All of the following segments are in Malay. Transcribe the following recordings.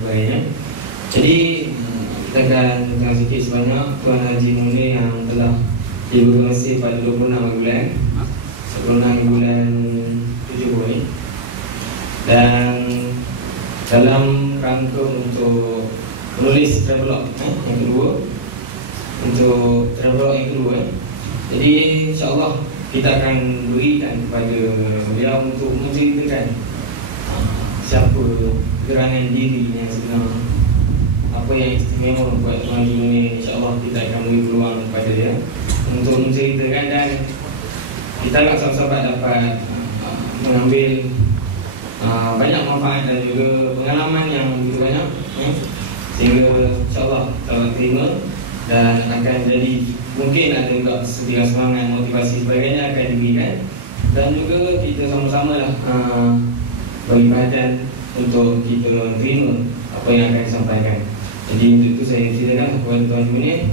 Baik. Jadi kita akan tengah sikit sebanyak Tuan Haji Munir yang telah diberkongsi pada 26 bulan 26 bulan 7 ni. Dan dalam rangka untuk menulis travelog yang kedua, untuk travelog yang kedua, jadi insyaAllah kita akan berikan kepada beliau untuk menceritakan siapa gerangan diri yang sebenar, apa yang istimewa buat Tuan Haji Munir. InsyaAllah kita akan beri peluang kepada dia untuk menceritakan, dan kita nak sahabat-sahabat dapat mengambil banyak manfaat dan juga pengalaman yang begitu banyak, sehingga insyaAllah kita terima dan akan jadi, mungkin ada juga sedikit semangat, motivasi sebagainya akan diberikan, dan juga kita sama-sama lah bagi perhatian untuk kita terima apa yang akan disampaikan. Jadi untuk itu saya silakan kepada Tuan Munir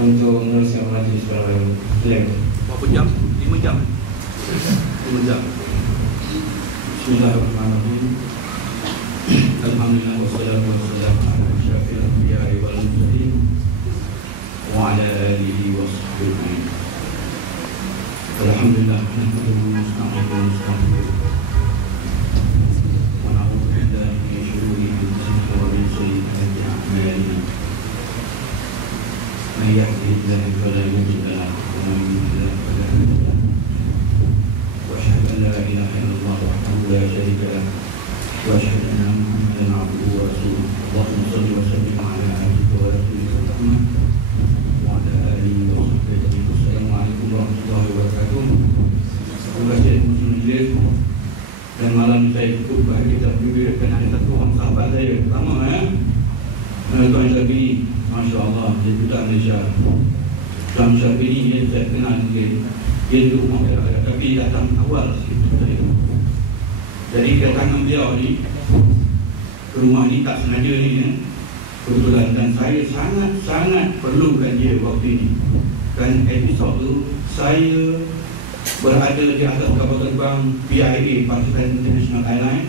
untuk meneruskan majlis pada hari ini. Silakan. Berapa jam? 5 jam. 5 jam. Bismillahirrahmanirrahim. Alhamdulillah wassalatu wassalamu ala asyrafil anbiya'i wal mursalin wa ala alihi wa sahbihi. Alhamdulillah nahmaduhu wa nasta'inuhu wa nastaghfiruh. من يهده الله فلا مضل له ومن يضلل فلا هادي له واشهد ان لا اله الا الله وحده لا شريك له واشهد ان محمدا عبده ورسوله اللهم صل وسلم على عبدك ورسولك محمد وعلى اله وصحبه اجمعين. السلام عليكم warahmatullahi wabarakatuh. Terima kasih Muslim. Dan malam saya cukup bahagia terpilih dengan ada satu orang sahabat saya pertama Tuan Syafi'i, Masya Allah, dia budak Malaysia. Tuan Syafi'i ni saya kenal dia duduk rumah saya, tapi datang awal sikit saya. Jadi kedatangan beliau ni ke rumah ni tak sengaja ni kebetulan, dan saya sangat-sangat perlukan dia waktu ini. Dan episod tu saya berada di atas kapal terbang PIA, Pakistan International Airlines,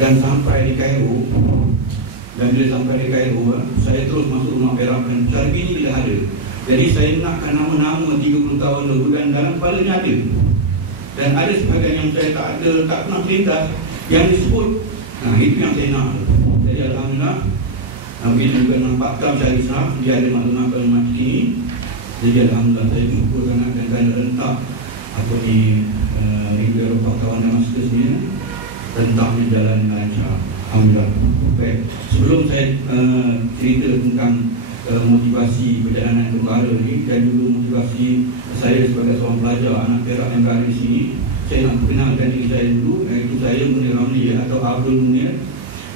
dan sampai di Kairo. Dan bila sampai di Kairo, saya terus masuk rumah Perak, dan Syarif ini dah ada. Jadi saya nakkan nama-nama 30 tahun dulu, dan dalam kepalanya ada. Dan ada sebahagian yang saya tak pernah terlintas yang disebut. Nah, itu yang saya nak. Jadi Alhamdulillah, bila juga nampakkan Syarif Sah, dia ada maklumat-maklumat ini. Jadi Alhamdulillah, saya bersyukur sangat dan saya rentak apa ni Negeri Eropah kawan Damaskus ni rentaknya jalan lancar. Alhamdulillah. Baik. Sebelum saya cerita tentang motivasi perjalanan ke Barat ni, dan juga motivasi saya sebagai seorang pelajar anak Perak yang berada di sini, saya nak kenalkan diri saya dulu, iaitu saya Munir Ramli atau Abdul Munir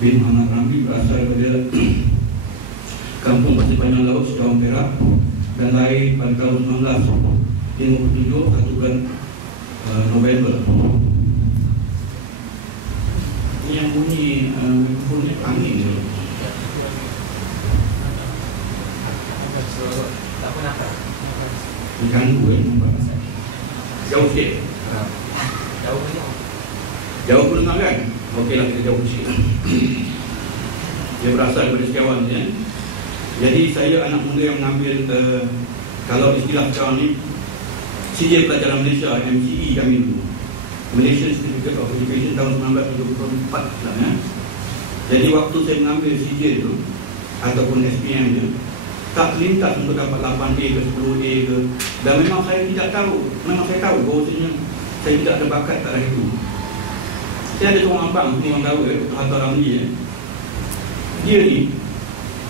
bin Muhammad Ramli, berasal daripada Kampung Pasir Panjang Laut, Sekawan Perak, dan lahir pada tahun 1957, 1 bulan November. Yang bunyi mikrofon ni angin je. Tak apa nak. Diganggu jauh sikit. Jauh pun dengar kan? Okeylah, kita jauh sikit. Dia berasal daripada Sekawan ya. Jadi saya anak muda yang mengambil kalau istilah sekarang ni CJ Pelajaran Malaysia, MCE kami dulu, Malaysian Certificate of Education tahun 1974 lah ya. Jadi waktu saya mengambil CJ tu ataupun SPM nya, tak terlintas untuk dapat 8A ke 10A ke, dan memang saya tidak tahu, memang saya tahu bahawasanya saya tidak ada bakat ke arah itu. Saya ada seorang abang, orang tahu Hatta Ramli ya. Dia ni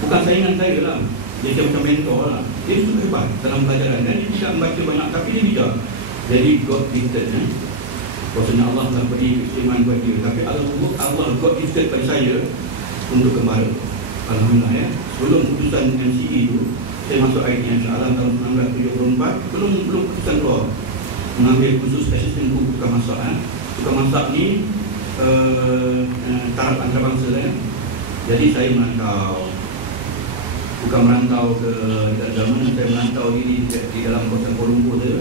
bukan saingan saya lah, dia macam mentor lah. Dia cukup hebat dalam pelajaran, dan dia tidak membaca banyak, tapi dia bijak. Jadi God gifted ya. Maksudnya Allah telah beri keistimewaan buat dia, tapi Allah God gifted pada saya untuk kembali. Alhamdulillah ya. Sebelum putusan MCE itu, saya masuk ITM Shah tahun 1974, belum putusan keluar, mengambil khusus asisten guru tukang masak. Tukang masak ni taraf antarabangsa ya. Jadi saya merantau, bukan merantau ke zaman, saya merantau di dalam kawasan Kuala Lumpur saja.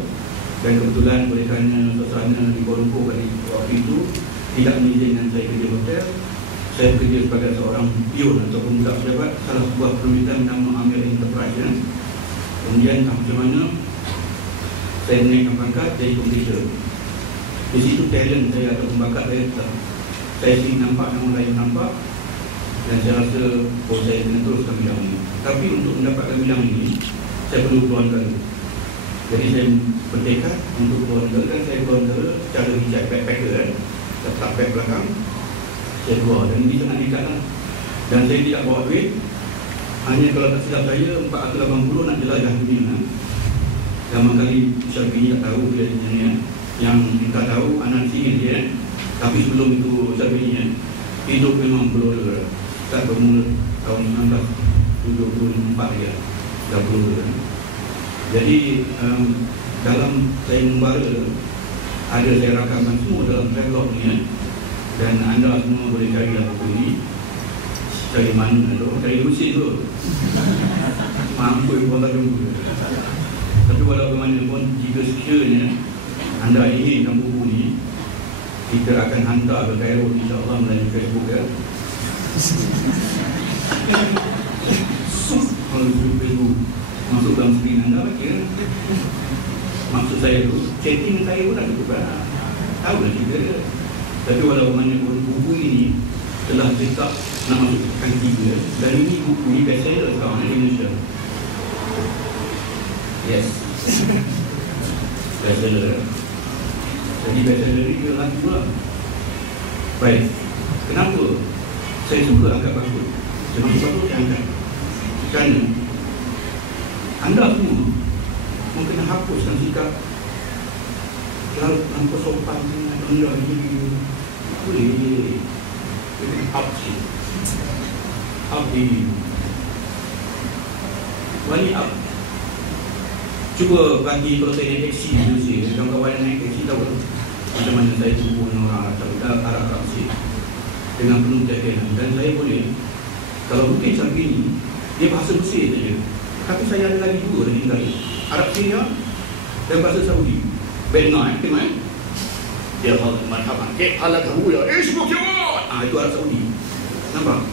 Dan kebetulan oleh kerana suasana di Kuala Lumpur pada waktu itu tidak mengizinkan saya kerja hotel, saya bekerja sebagai seorang pion ataupun budak pejabat salah sebuah permintaan nama Amir Enterprise. Kemudian macam mana saya menaikkan pangkat jadi komputer. Di situ talent saya atau bakat saya tetap. Saya sering nampak nama lain nampak, dan saya rasa saya kena teruskan bidang ini. Tapi untuk mendapatkan bidang ini, saya perlu keluar negara. Jadi saya bertekad untuk keluar negara, dan saya keluar negara secara hijab backpacker kan. Tetap beg belakang, saya keluar, dan ini sangat dekat lah. Dan saya tidak bawa duit. Hanya kalau tak silap saya 480 nak jelajah dunia. Lama kali Syarifini tak tahu dia ni, yang kita tahu anak sini dia. Tapi sebelum itu Syarifini hidup memang blur. Tak bermula tahun 1974 dia dah blur. Jadi dalam saya membara ada saya rakamkan semua dalam travelog ni, dan anda semua boleh carilah buku ni. Cari mana tu? Cari mesin tu. Mampu pun tak jumpa. Tapi walaupun mana pun, jika sekiranya anda inginkan buku ni, kita akan hantar ke Cairo insyaAllah melalui Facebook ya. Kalau Facebook masuk dalam skrin anda baca. Maksud saya tu, chatting saya pun dah cukup lah. Tahu lah cerita dia. Tapi walaupun mana pun, buku ini telah cetak nak masukkan 3, dan ini buku ni bestseller sekarang di Indonesia. Yes. Bestseller. Jadi bestseller ni dia lagu lah. Baik. Kenapa saya suka angkat bangkut? Sebab bangkut saya angkat. Kerana anda semua mungkin hapuskan sikap terlalu sopan dengan anda ini. Boleh. Up sikit. Up ini. Balik up. Cuba bagi kalau saya naik taksi dulu sih. Kawan-kawan yang naik taksi tahu macam mana saya tunggu orang Arab sih dengan penuh jagaan. Dan saya boleh, kalau mungkin sampai ni dia bahasa Mesir saja, tapi saya ada lagi 2 lagi kali, Arab Syria dan bahasa Saudi. Benar tengok dia marhaban halak kamu ya ismu kiwat. Itu Arab Saudi. Nampak?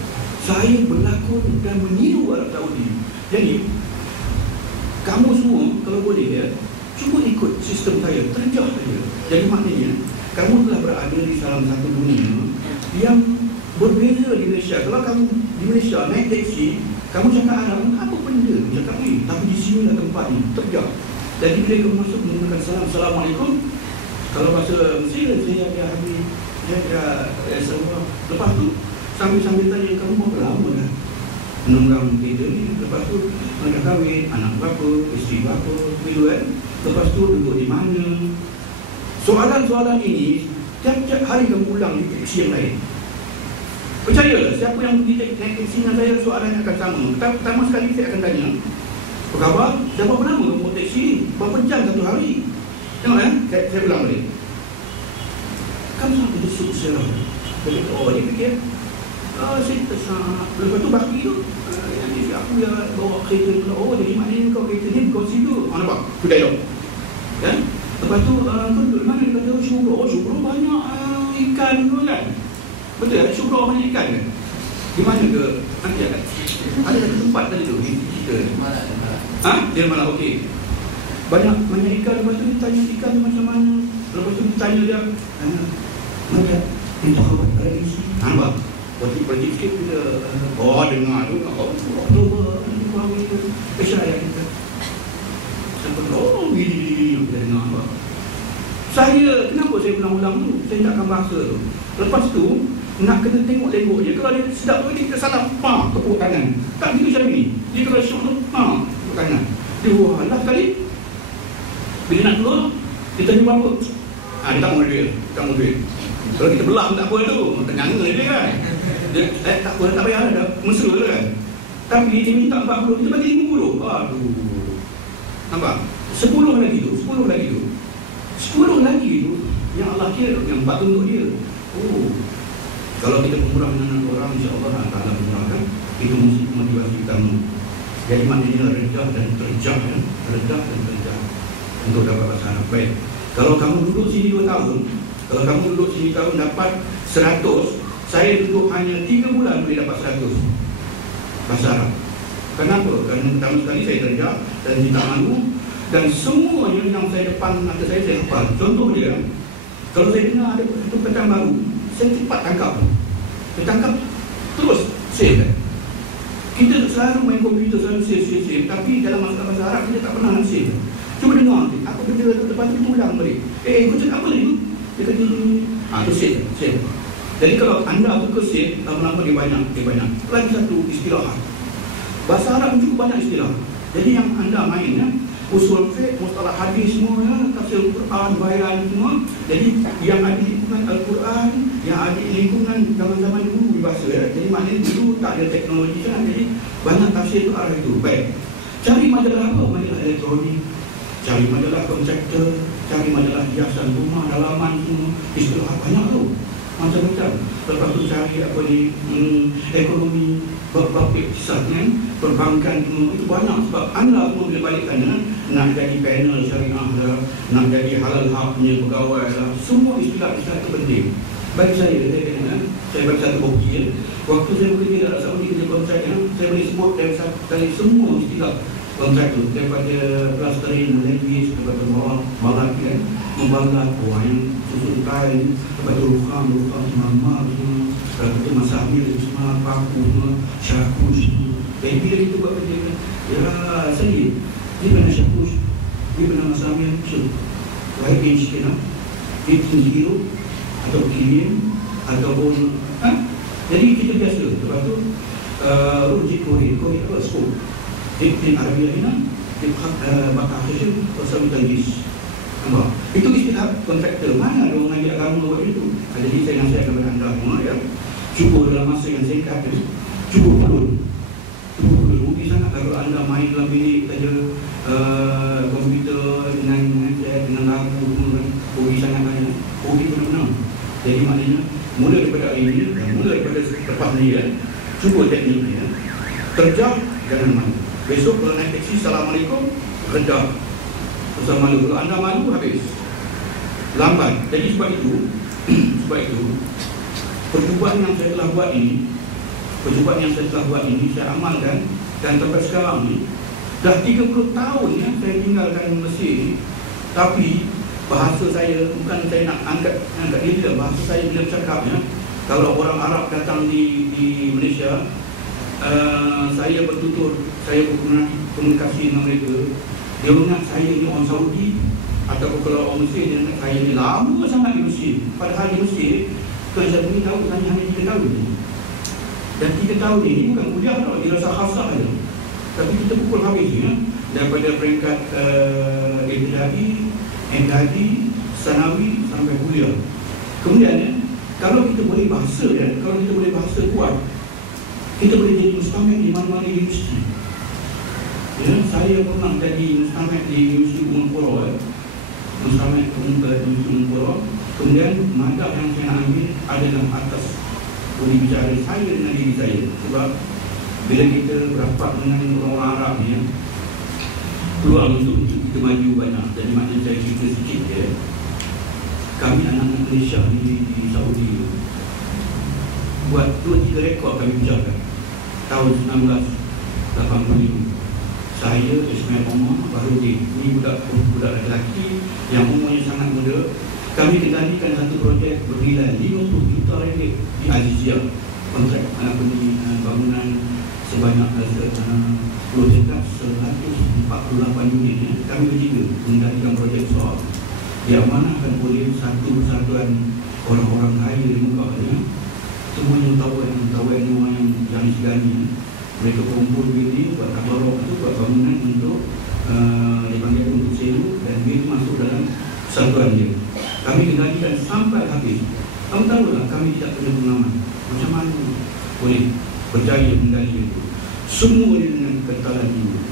Saya berlakon dan meniru Arab Saudi. Jadi kamu semua kalau boleh ya, cuba ikut sistem saya, terjah saja. Jadi maknanya kamu telah berada di dalam satu dunia yang berbeza di Malaysia. Kalau kamu di Malaysia naik taksi, kamu cakap Arab, apa benda cakap ni? Tapi di sini lah tempat ni, terjah. Jadi bila kamu masuk menggunakan salam, Assalamualaikum. Kalau bahasa Mesir, saya ada habis, saya ada semua. Lepas tu sambil-sambil tanya, kamu berapa lama dah menunggang kereta ni? Lepas tu anda kahwin, anak berapa, isteri berapa, begitu kan? Lepas tu duduk di mana? Soalan-soalan ini tiap-tiap hari kamu ulang di taksi yang lain. Percayalah, siapa yang naik taksi dengan saya, soalannya akan sama. Pertama sekali saya akan tanya, apa khabar? Dah berapa lama kamu buat taksi ni? Berapa jam satu hari? Tengok kan? Saya ulang balik. Kamu sampai besuk saya. Oh, dia fikir saya tersak. Lepas tu baki tu aku yang bawa kereta tu. Oh, jadi maknanya kau kereta ni kau situ. Nampak? Tu dialog kan? Lepas tu kau duduk mana? Dia kata syurga. Oh, syurga banyak ikan tu kan? Betul kan? Syurga banyak ikan kan? Di mana ke? Nanti ada satu tempat tadi tu kita. Dia malah okey. Banyak ikan. Lepas tu dia tanya ikan tu macam mana. Lepas tu dia tanya dia mana minta khabar ada di sini. Nampak? Politik sikit bila dengar tu Oktober Syariah kita sampai gini kita dengar apa. Kenapa saya ulang-ulang tu? Saya takkan bahasa tu. Lepas tu nak kena tengok je. Kalau dia sedap tu, kita salah tepuk tangan. Tak gitu macam ni. Dia kalau syok tu tepuk tangan. Dia last kali bila nak keluar, kita tanya apa? Dia tak mau duit. Kalau kita belah tak apa tu, tak nyanga dia kan. Dia tak apa, tak payah dah mesra tu kan. Tapi dia minta 40, kita bagi 50. Aduh. Nampak? 10 lagi tu. 10 lagi tu yang Allah kira, yang empat untuk dia. Oh. Kalau kita murah dengan orang, insya-Allah Taala murahkan. Itu motivasi utama. Jadi maknanya rendah dan terjah kan. Rendah dan terjah untuk dapat pasangan baik. Kalau kamu duduk sini 2 tahun, kalau kamu duduk sini tahun dapat 100, Saya duduk hanya 3 bulan boleh dapat 100 bahasa Arab. Kenapa? Kerana pertama sekali saya kerja dan tidak malu, dan semuanya yang saya depan mata saya hafal. Contoh dia, kalau saya dengar ada satu perkataan baru, saya cepat tangkap. Saya tangkap terus save. Kita selalu main komputer, selalu save, tapi dalam masalah bahasa Arab kita tak pernah nak save. Cuba dengar, aku benda lepas tu ulang balik. Kau cakap apa tadi tu? Dia kata tu save. Jadi kalau anda suka save, lama-lama dia banyak. Lagi satu istilah. Bahasa Arab juga banyak istilah. Jadi yang anda main usul fiqh, mustalah hadis semua, tafsir Quran, bayan semua. Jadi yang ada di lingkungan Al-Quran, yang ada di lingkungan zaman-zaman dulu bahasa Jadi maknanya dulu tak ada teknologi kan. Jadi banyak tafsir itu arah itu. Baik. Cari majalah apa? Majalah elektronik. Cari majalah kontraktor, cari majalah hiasan rumah, dalaman semua. Istilah banyak tu. Macam-macam. Lepas tu cari apa ni, ekonomi, bab iktisadnya, perbankan semua. Itu banyak sebab anda semua bila balikkan nak jadi panel syariah lah, nak jadi halal haknya pegawai lah. Semua istilah-istilah itu penting. Bagi saya bagi satu bukti waktu saya bekerja dalam Saudi kerja kontrak saya boleh sebut dari semua istilah kontrak itu, daripada plastering, language, daripada barat kan, membalat orang yang susun kain, daripada rukam, semama semua, daripada masamil semua, paku semua, syakus semua. Jadi bila kita buat kerja saya dia pernah syakus, dia pernah masamil baik inch kena 15 atau kilim ataupun jadi kita biasa. Lepas tu rujik Korea apa skop Iklim Arabia ini bakal khasyin pasal tangis. Nampak? Itu istilah kontraktor. Mana ada orang ngaji agama buat itu? Jadi saya nasihatkan kepada anda semua cuba dalam masa yang singkat cuba pulun. Rugi sangat kalau anda main dalam bilik saja komputer dengan lagu semua. Rugi sangat banyak. Rugi benar-benar. Jadi maknanya mula daripada hari ini dan mula daripada lepas ni cuba teknik ni kerja jangan malu. Besok kalau naik taksi, Assalamualaikum, reda. Pasal malu. Kalau anda malu, habis. Lambat. Jadi sebab itu, percubaan yang saya telah buat ini, saya amalkan. Dan sampai sekarang ni, dah 30 tahun saya tinggalkan Mesir ni. Tapi, bahasa saya, bukan saya nak angkat dia tidak. Bahasa saya bila bercakap kalau orang Arab datang di Malaysia, saya bertutur, saya berkomunikasi dengan mereka. Dia ingat saya ni orang Saudi, ataupun kalau orang Mesir dia ingat saya ni lama sangat di Mesir. Padahal di Mesir kalau saya punya tahu hanya 3 tahun ni. Dan 3 tahun ini bukan kuliah tau, dia rasa khasah saja. Tapi kita pukul habis daripada peringkat ibtidai, MDadi, sanawi sampai kuliah. Kemudian kalau kita boleh bahasa kuat, kita boleh jadi mustamid di mana-mana universiti. Saya pernah jadi mustamid di Universiti Umum Puro, mustamid di Universiti Umum Puro. Kemudian madhab yang saya nak ambil adalah atas bicara saya dengan diri saya. Sebab bila kita berapat dengan orang-orang Arab ni, peluang untuk kita maju banyak. Jadi maknanya saya cerita sikit kami anak-anak Malaysia ni di Saudi buat 2-3 rekod kami bincangkan. Tahun 1985 saya, Ismail Omar, Bahrudin, ini budak lelaki yang umurnya sangat muda. Kami kendalikan satu projek bernilai 50 juta ringgit di Azizia. Kontrak bangunan sebanyak 10 tingkat 148 unit. Kami bertiga mengendalikan projek besar. Diamanahkan oleh satu persatuan orang-orang kaya di muka semuanya tawan orang yang segani. Mereka kumpul duit buat kabarok itu, buat bangunan untuk dipanggil untuk sewa, dan duit masuk dalam satuan dia. Kami kendalikan sampai habis. Kamu tahu tak, kami tidak pernah pengalaman. Macam mana boleh berjaya mengendalikan itu? Semua dengan kekentalan jiwa.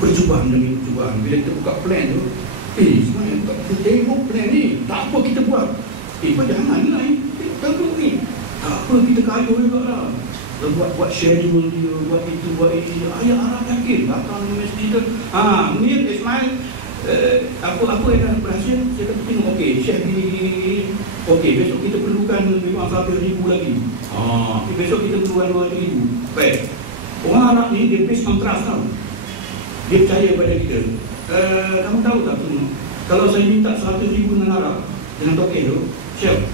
Percubaan demi percubaan. Bila kita buka plan tu, sebenarnya kita tengok plan ni, tak apa kita buat. Janganlah tengok ni. Tak apa, kita kaya juga lah. Buat schedule dia, buat itu, buat ini. Ayah Arab yakin, datang universiti tu. Mir, Ismail, Apa yang dah berhasil, saya kata tengok, okey, Syekh ni, okey, besok kita perlukan 500,000 lagi. Besok kita perlukan 200,000. Baik. Orang Arab ni, dia based on trust tau. Dia percaya pada kita. Kamu tahu tak semua? Kalau saya minta 100,000 dengan Arab, dengan tokeh tu, Syekh,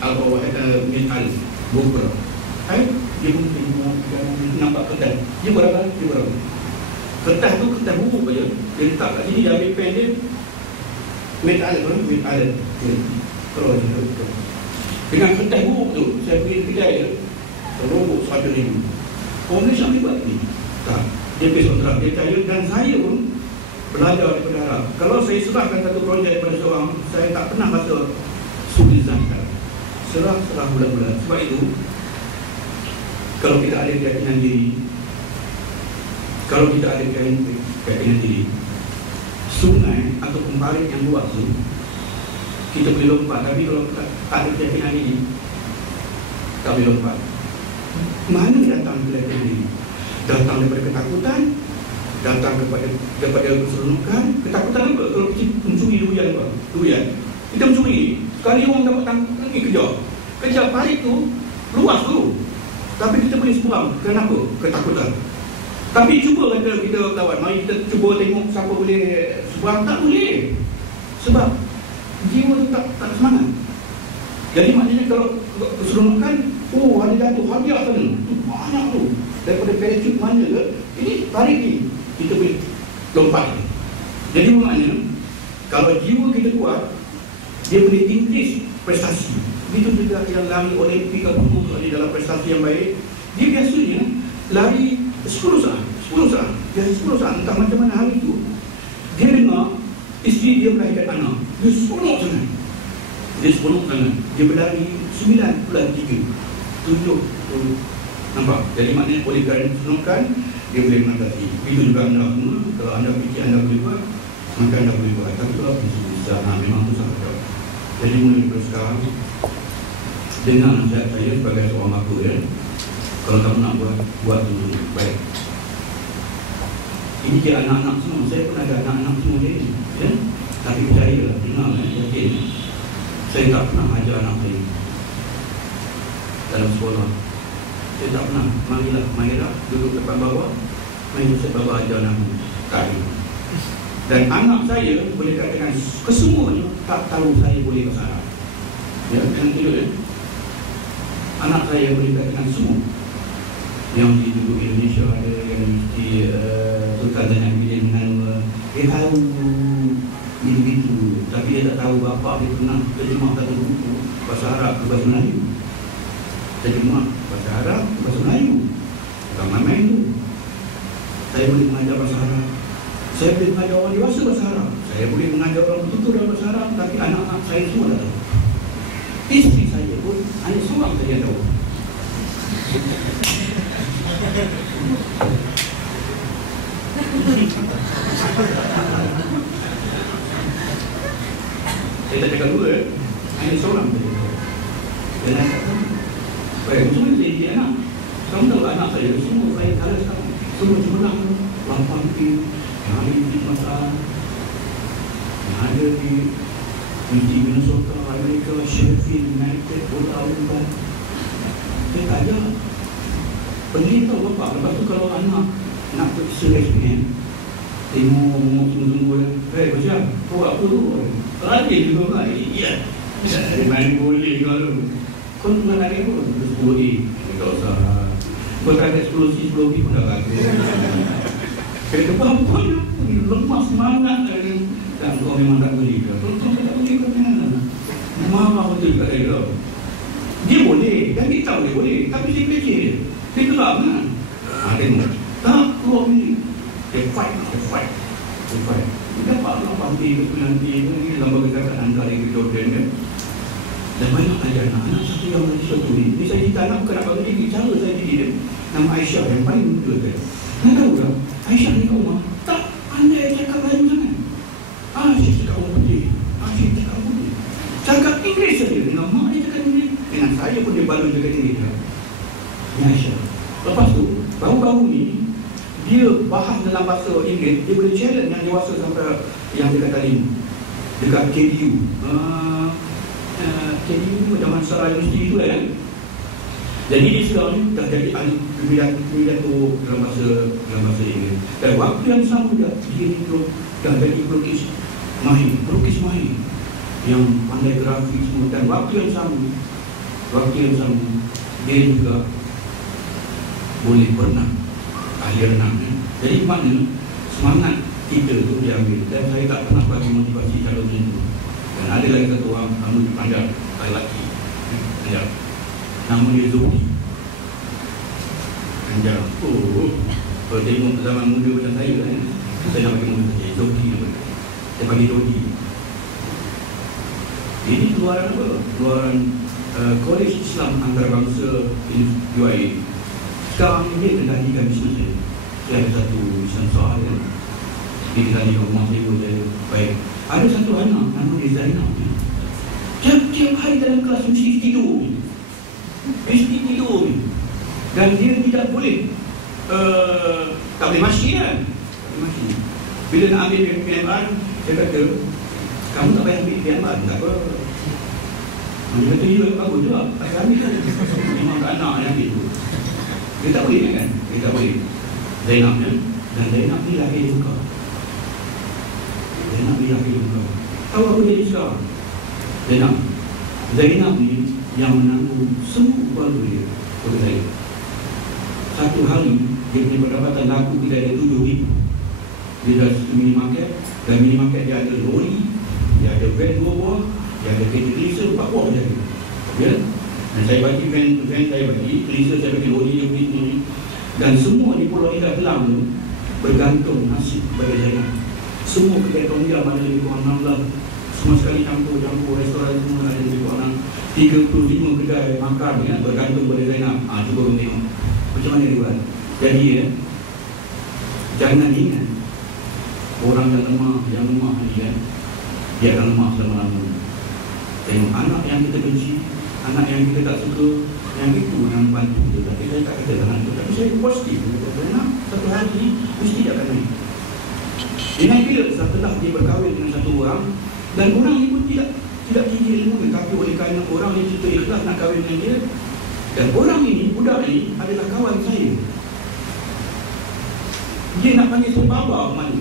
Al-Bawah Min'al Bukra. Dia pun nampak kertas. Dia berapa? Kertas tu kertas buruk aja. Dia letak kat sini, dia ambil pen dia, Min'al. Kalau dengan kertas buruk tu, saya pergi kedai dia, robok 100,000. Orang Malaysia ambil buat ni? Tak. Dia besok terang, dia percaya. Dan saya pun belajar daripada Arab. Kalau saya serahkan satu projek kepada seorang, saya tak pernah rasa sulizan. Serah bulan-bulan. Sebab itu, kalau kita ada keyakinan diri, sungai atau parit yang luas tu, kita boleh lompat. Tapi kalau tak ada keyakinan diri, tak boleh lompat. Mana datang keyakinan diri? Datang daripada ketakutan, datang daripada keseronokan. Ketakutan apa? Kalau kita mencuri durian, kita mencuri, sekali orang dapat tangkap, kejar parit tu luas tu, tapi kita boleh seberang. Kenapa? Ketakutan. Tapi cuba kata kita kawan, mari kita cuba tengok siapa boleh seberang. Tak boleh. Sebab jiwa tu tak semangat. Jadi maknanya kalau keseronokan, ada jatuh hadiah sana, banyak tu, daripada parachute mana ke, ini tarik ni, kita boleh lompat. Jadi maknanya kalau jiwa kita kuat, dia boleh increase prestasi. Begitu juga yang lari Olimpik atau di dalam prestasi yang baik, dia biasanya lari 10 saat. Dia 10 saat, entah macam mana hari itu, dia dengar isteri dia melahirkan anak, dia seronok sangat. Dia berlari 9.3 7. Nampak? Jadi maknanya oleh kerana keseronokan, dia boleh mengatasi. Begitu juga anda semua, kalau anda fikir anda boleh buat, maka anda boleh buat. Tapi kalau bisa, memang tu sangat jauh. Jadi mulai daripada sekarang, dengar nasihat saya sebagai seorang aku, ya. Kalau kamu nak buat dulu, baik. Ini dia anak-anak semua. Saya pun ada anak-anak semua dia, ya. Tapi percayalah, dengar, yakin. Saya tak pernah ajar anak saya dalam sekolah. Saya tak pernah. Marilah duduk depan bawah, mari Ustaz Baba ajar anak. Tak. Dan anak saya boleh katakan kesemuanya tak tahu saya boleh bahasa Arab. Ya, yang tidak, ya. Anak saya boleh katakan semua. Yang di duduk Indonesia ada, yang di Sultan Zainal Abidin dengan dia tahu gitu, tapi dia tak tahu bapa dia pernah terjemah satu buku bahasa Arab ke bahasa Melayu. Terjemah bahasa Arab ke bahasa Melayu. Bukan main-main tu. Saya boleh mengajar bahasa Arab. Saya boleh mengajar orang dewasa bahasa Arab. Saya boleh mengajar orang bertutur dalam bahasa Arab. Tapi anak-anak saya semua dah tahu. Isteri saya pun hanya seorang saja yang tahu. Saya tak cakap dulu, hanya seorang saja. Dan saya kata, baik, semua saya jadi anak. Kamu tahu anak saya, semua saya kalah sekarang. Semua cemerlang, lampang di hari di masa, yang ada di Minnesota, Amerika, Sheffield, United, Bola-Bola. Saya tak ajar. Beritahu bapak, lepas tu kalau anak nak periksa resmen, tengok semua-semua, macam, kau apa tu? Rajin juga lah, iya. Dari mana boleh kalau kau nak lari pun, 10 tak usah. Kau tak ada 10 pun dah bagus. Kaya depan pun, lemas semangat dan kau memang tak boleh ke? Kau tak boleh ke mana? Marah betul kat dia. Dia boleh, dan dia tahu dia boleh, tapi dia kecil dia. Dia gelap kan? Tengok. Tak keluar ni. Dia fight. Dia dapat nanti ni lembaga kesihatan anda di Jordan kan. Dan banyak anak satu yang Malaysia tu ni. Ini saya cerita anak bukan nak bagi dia, cara saya didik dia. Nama Aisyah yang paling muda dia. Anda tahu tak? Aisyah ni kat rumah tak pandai cakap Melayu sangat. Asyik cakap orang putih. Cakap Inggeris saja. Dengan mak dia cakap Inggeris. Dengan saya pun dia baru cakap Inggeris. Ini Aisyah. Lepas tu, baru-baru ni dia bahas dalam bahasa Inggeris, dia boleh challenge yang dewasa sampai yang dia kata 5 dekat KDU. KDU zaman Sarah University tu kan. Jadi dia sekarang dah jadi ahli pidato dalam bahasa Inggeris. Dan waktu yang sama dia dah jadi pelukis mahir yang pandai grafik semua. Dan waktu yang sama dia juga boleh berenang, ahli renang. Jadi mana semangat kita tu diambil. Dan saya tak pernah bagi motivasi calon macam tu. Dan ada lagi satu orang, kamu dipandang lelaki Anjar, nama dia Zoki Anjar. Kalau tengok zaman muda macam saya kan, saya nak bagi muda saja Zoki nama dia. Saya bagi Zoki. Ini keluaran apa? Keluaran Kolej Islam Antarabangsa UIA. Sekarang ini dia tadikan bisnes dia. Dia ada satu bisnes soal kan. Dia tadikan rumah sewa saya. Baik. Ada satu anak nama dia Zainab. Tiap hari dalam kelas mesti tidur. Dan dia tidak boleh tak boleh masih kan. Bila nak ambil PMR, saya kata, kamu tak payah ambil PMR, tak apa. Dia kata, ya, bagus juga, payah ambil kan. Memang anak yang ambil tu. Dia tak boleh kan? Dia tak boleh. Zainab kan? Dan Zainab ni lahir juga. Tahu apa jadi sekarang? Zainab ni yang menanggung semua keluarga dia kepada saya. Satu hari dia punya pendapatan laku kita ada 7,000. Dia dah minimarket. Dan minimarket dia ada lori, dia ada van 2 buah, dia ada kereta kelisa 4 buah saja. Ya? Dan saya bagi van saya bagi, kelisa saya bagi, lori dia beli ni. Dan semua di Pulau Indah Kelang tu bergantung nasib kepada Zainab. Semua kedai tongjam ada lebih kurang 16. Semua sekali campur restoran semua ada lebih kurang 35 kedai makan ya, bergantung pada Zainab. Cuba tengok macam mana dia buat. Jadi jangan ingat orang yang lemah ni kan, dia akan lemah selama-lamanya. Tengok anak yang kita benci, anak yang kita tak suka, yang itu yang bantu kita. Tapi saya tak kata dengan itu, tapi saya positif. Zainab satu hari mesti dia akan naik. Dia naik bila setelah dia berkahwin dengan satu orang. Dan orang ni pun tidak tinggi ilmu, tapi oleh kerana orang ni kita ikhlas nak kahwin dengan dia. Dan orang ini, budak ni adalah kawan saya. Dia nak panggil saya baba mana.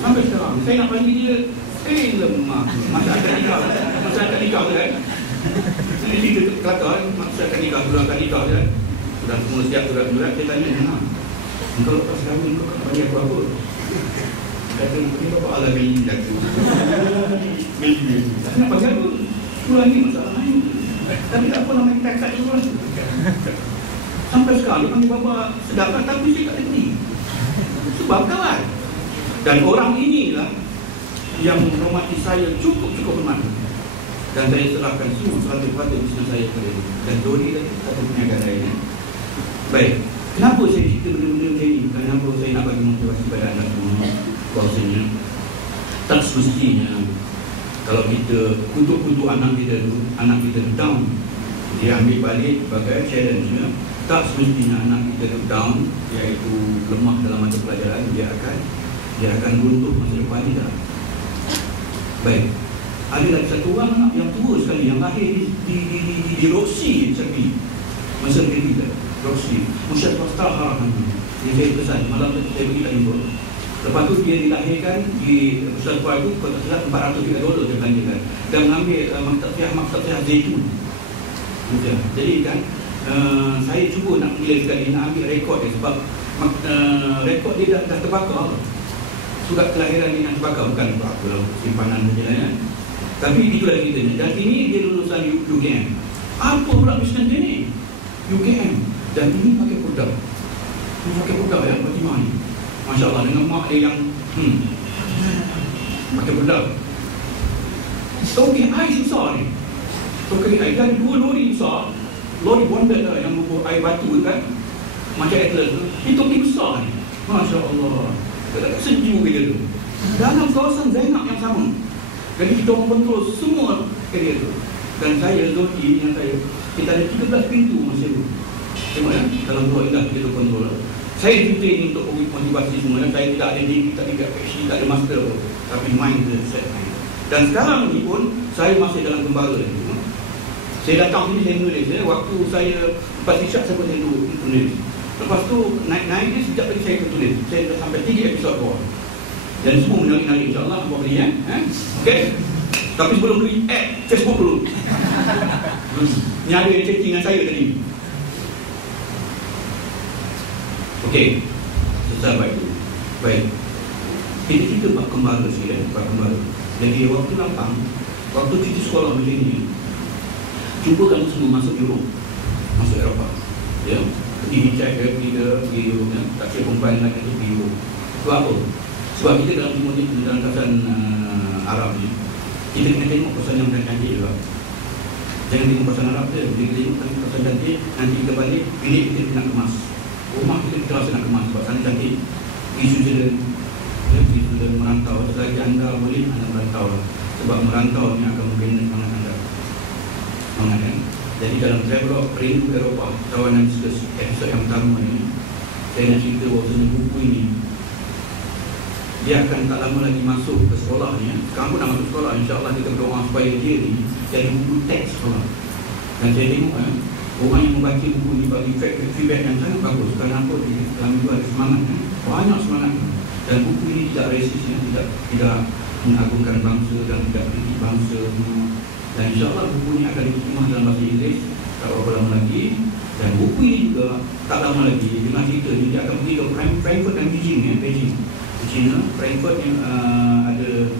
Sampai sekarang saya nak panggil dia lemah. Masa akan nikah tu kan. Ini cerita kelakar, masa akan nikah, bulan akan nikah kan. Sudah semua siap surat-surat, dia tanya, engkau lepas kahwin kau nak panggil aku apa? Kata ni bapak Allah beli aku. Tak nak panggil aku. Pulang ni masalah lain. Tapi tak apa nama kita kat dulu. Sampai sekarang dia panggil bapak sedap, tapi saya tak terima. Sebab kawan. Dan orang inilah yang menghormati saya cukup hormat. Dan saya serahkan semua 100% bisnes saya kepada dia. Dan Dodi tadi satu perniagaan lainnya. Baik. Kenapa saya cerita benda-benda macam ini? Kenapa saya nak bagi motivasi kepada anda semua? Bahasanya tak semestinya kalau kita kutuk anak kita down, dia ambil balik sebagai challenge ya. Tak semestinya anak kita down, iaitu lemah dalam mata pelajaran, dia akan runtuh masa depan dia. Baik. Ada lagi satu orang anak yang tua sekali yang lahir di Roxy Serbi masa kita Roxy Musyad Wastaha dia saya pesan malam tu saya pergi tak jumpa. Lepas tu dia dilahirkan di Ustaz Kuala itu kalau tak salah $403 dia belanjakan dan mengambil maktab Zaitun. Jadi kan saya cuba nak pilih sekali nak ambil rekod dia sebab rekod dia dah terbakar. Surat kelahiran dia yang terbakar, bukan apa simpanan saja kan. Tapi itulah ceritanya. Dan ini dia lulusan UKM. Apa pula bisnes dia ni? UKM. Dan ini pakai produk. Ini pakai produk ya, Fatimah ni. Masya Allah, dengan mak dia yang pakai produk. Tokek air susah ni. Tokek air dan 2 lori besar. Lori bonded lah yang membawa air batu kan. Macam Atlas tu. Ini tokek besar ni. Masya Allah. Tak sejuk dia tu. Dalam kawasan Zainab yang sama. Jadi kita kontrol semua kerja tu. Dan saya, Zoki dengan saya, kita ada 13 pintu masa tu. Tengok ya, dalam Pulau Indah kita kontrol. Saya cerita ini untuk motivasi semua. Saya tidak ada degree, tak ada PhD, tak ada master, tapi mind the set. Dan sekarang ni pun saya masih dalam gembara lagi. Saya datang sini, saya menulis. Waktu saya lepas isyak, saya pun tulis. Lepas tu naik ni sekejap lagi saya tulis. Saya dah sampai 3 episod bawah. Dan semua menarik-narik, insyaAllah. Apa beli okay? Tapi sebelum beli, Facebook dulu. Ni ada yang chatting dengan saya tadi. Okey, selesai baik dulu. Baik. Kita buat kembara sikit, buat kembara. Jadi waktu lapang, waktu cuti sekolah macam ni, cuba kamu semua masuk Europe, masuk Eropah. Ya, pergi cek pergi Europe, tak kira perempuan lagi tu pergi Europe. Sebab apa? Sebab kita dalam timur ni, dalam kawasan Arab ni, kita kena tengok kawasan yang cantik juga. Jangan tengok kawasan Arab je. Bila kita tengok kawasan cantik, nanti kita balik, bilik kita nak kemas. Rumah kita rasa nak kemas sebab sana cantik. Isu je dan merantau. Selagi anda boleh, anda merantau lah. Sebab merantau ni akan membina semangat anda. Semangat kan? Jadi dalam Travelog Rindu Eropah, tawanan episod yang pertama ni, saya nak cerita bahawasanya buku ini dia akan tak lama lagi masuk ke sekolah ni. Sekarang pun dah masuk sekolah. InsyaAllah kita berdoa supaya dia ni jadi buku teks sekolah. Dan saya tengok orang yang membaca buku ni bagi feedback yang sangat bagus. Kerana apa? Dalam itu ada semangat. Banyak semangat. Dan buku ini tidak resis, tidak mengagungkan bangsa dan tidak kritik bangsa. Dan insyaAllah buku ini akan diterima dalam bahasa Inggeris tak berapa lama lagi. Dan buku ini juga tak lama lagi dengan cerita ni dia akan pergi ke Frankfurt dan Beijing, China. Frankfurt yang ada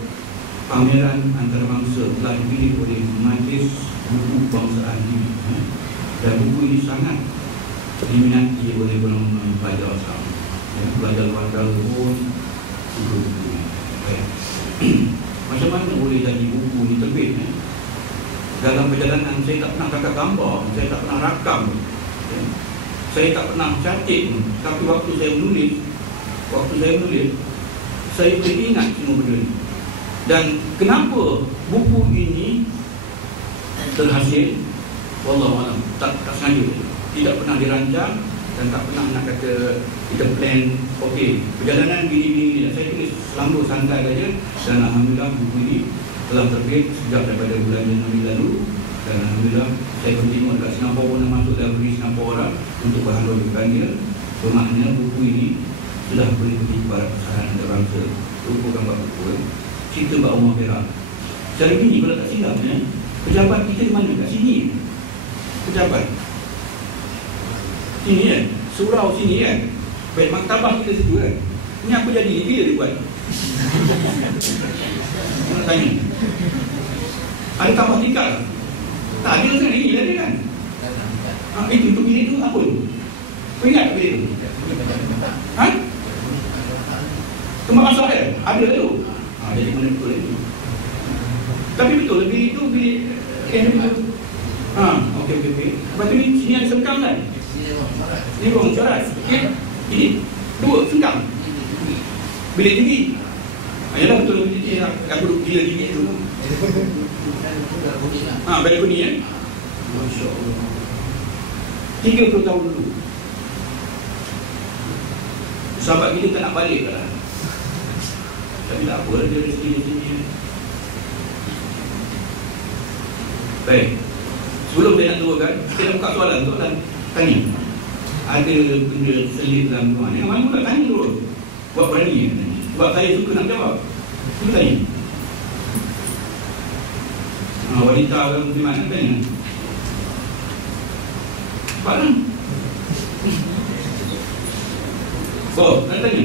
pameran antarabangsa telah dipilih oleh Majlis Buku Bangsaan ini. Dan buku ini sangat diminati oleh pelajar sekarang. Pelajar luar negara pun buku ini. Macam mana boleh jadi buku ini terbit? Dalam perjalanan saya tak pernah kakak gambar, saya tak pernah rakam, saya tak pernah cantik. Tapi waktu saya menulis, saya boleh ingat semua benda ini. Dan kenapa buku ini terhasil? Wallahualam, tak sengaja, tidak pernah dirancang dan tak pernah nak kata kita plan. Okey, perjalanan gini. Saya tulis selamba santai saja. Dan alhamdulillah buku ini telah terbit sejak daripada bulan Januari lalu. Dan alhamdulillah saya pun tengok dekat Singapura pun masuk dalam beri Singapura untuk berhalukan dia. Bermakna buku ini sudah boleh pergi kepada pasaran antarabangsa. Buku gambar buku cerita Mbak Umar Perak. Secara ini kalau tak silap pejabat kita di mana? Kat sini pejabat sini surau sini baik maktabah kita situ Ini apa jadi? Bila dia buat? Nak tanya. Ada tambah tingkat? Tak ada kan? Ini ada kan? Itu untuk bilik tu apa tu? Kau ingat bilik tu? Tempat masak ada tu. Jadi mana betul itu? Tapi betul bilik tu bilik okey. Lepas tu ni sini ada sengkang kan? Ini ruang syarat. Ini dua sengkang. Bilik tinggi. Yalah betul bilik tinggi. Aku duduk gila tinggi tu. Balkoni Masya Allah. 30 tahun dulu. Sahabat kita tak nak balik lah. Tapi tak apa, dia rezeki di sini. Baik. Sebelum saya nak turunkan, kita nak buka soalan tanya. Ada benda selit dalam rumah ni. Mana pula tanya dulu. Buat berani. Sebab saya suka nak jawab. Suka tanya. Wanita orang muslimat nak tanya. Cepat lah. Nak tanya.